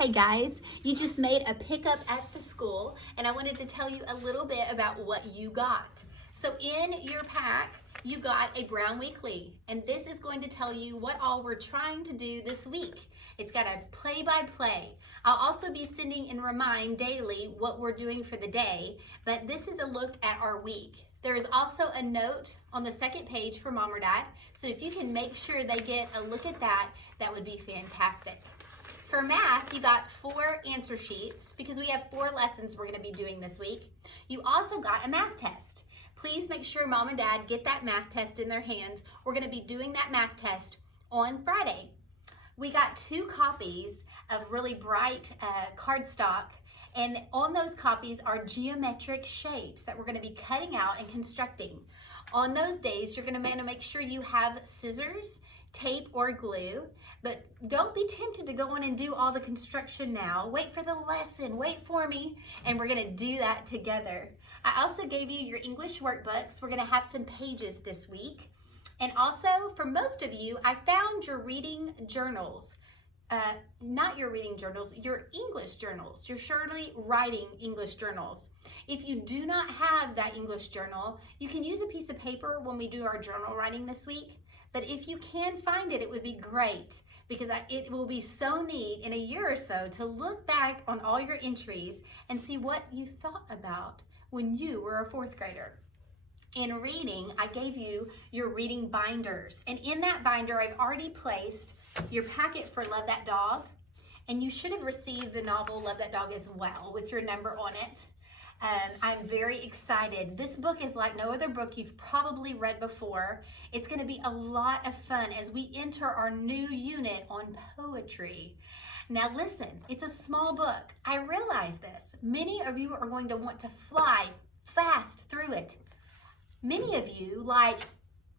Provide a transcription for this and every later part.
Hey guys, you just made a pickup at the school and I wanted to tell you a little bit about what you got. So in your pack, you got a Brown Weekly, and this is going to tell you what all we're trying to do this week. It's got a play-by-play. I'll also be sending and remind daily what we're doing for the day, but this is a look at our week. There is also a note on the second page for Mom or Dad, so if you can make sure they get a look at that, that would be fantastic. For math, you got 4 answer sheets because we have 4 lessons we're going to be doing this week. You also got a math test. Please make sure Mom and Dad get that math test in their hands. We're going to be doing that math test on Friday. We got 2 copies of really bright cardstock, and on those copies are geometric shapes that we're going to be cutting out and constructing. On those days, you're going to make sure you have scissors, tape, or glue, but don't be tempted to go on and do all the construction now. Wait for the lesson, wait for me, and we're gonna do that together. I also gave you your English workbooks. We're gonna have some pages this week. And also, for most of you, I found your reading journals. Not your reading journals, your English journals, your Shirley Writing English journals. If you do not have that English journal, you can use a piece of paper when we do our journal writing this week. But if you can find it, it would be great, because it will be so neat in a year or so to look back on all your entries and see what you thought about when you were a 4th grader. In reading, I gave you your reading binders, and in that binder, I've already placed your packet for Love That Dog, and you should have received the novel Love That Dog as well with your number on it. I'm very excited. This book is like no other book you've probably read before. It's going to be a lot of fun as we enter our new unit on poetry. Now listen, it's a small book. I realize this. Many of you are going to want to fly fast through it. Many of you,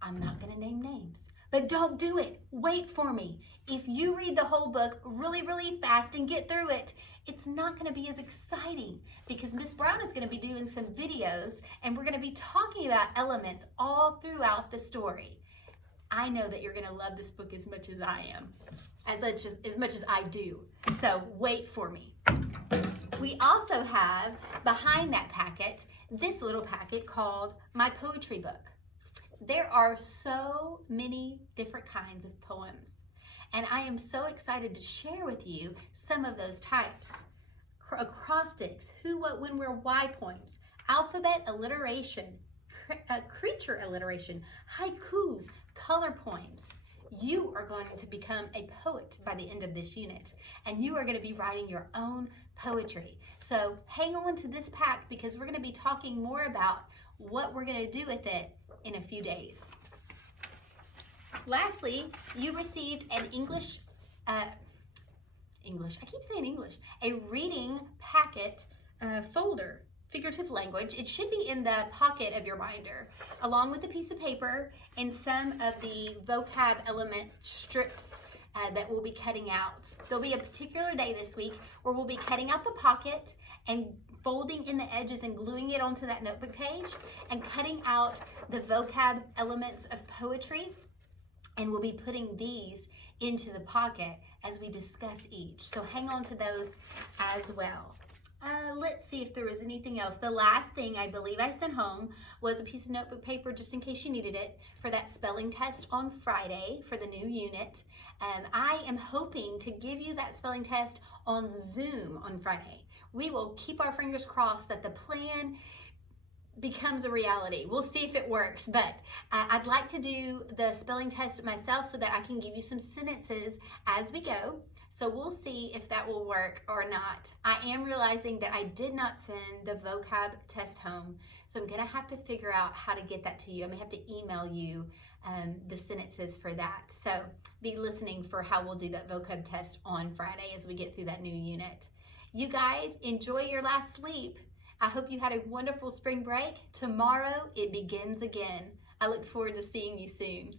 I'm not going to name names, but don't do it. Wait for me. If you read the whole book really, really fast and get through it, it's not going to be as exciting, because Miss Brown is going to be doing some videos and we're going to be talking about elements all throughout the story. I know that you're going to love this book as much as I am, as much as I do. So wait for me. We also have behind that packet this little packet called My Poetry Book. There are so many different kinds of poems, and I am so excited to share with you some of those types. Acrostics, who, what, when, where, why poems, alphabet alliteration, creature alliteration, haikus, color poems. You are going to become a poet by the end of this unit, and you are going to be writing your own poetry. So hang on to this pack, because we're going to be talking more about what we're going to do with it in a few days. Lastly, you received an a reading packet folder, figurative language. It should be in the pocket of your binder, along with a piece of paper and some of the vocab element strips that we'll be cutting out. There'll be a particular day this week where we'll be cutting out the pocket and folding in the edges and gluing it onto that notebook page and cutting out the vocab elements of poetry, and we'll be putting these into the pocket as we discuss each. So hang on to those as well. Let's see if there was anything else. The last thing I believe I sent home was a piece of notebook paper, just in case you needed it, for that spelling test on Friday for the new unit. I am hoping to give you that spelling test on Zoom on Friday. We will keep our fingers crossed that the plan becomes a reality. We'll see if it works, but I'd like to do the spelling test myself so that I can give you some sentences as we go. So we'll see if that will work or not. I am realizing that I did not send the vocab test home, so I'm gonna have to figure out how to get that to you. I'm gonna have to email you the sentences for that. So be listening for how we'll do that vocab test on Friday as we get through that new unit. You guys, enjoy your last sleep. I hope you had a wonderful spring break. Tomorrow, it begins again. I look forward to seeing you soon.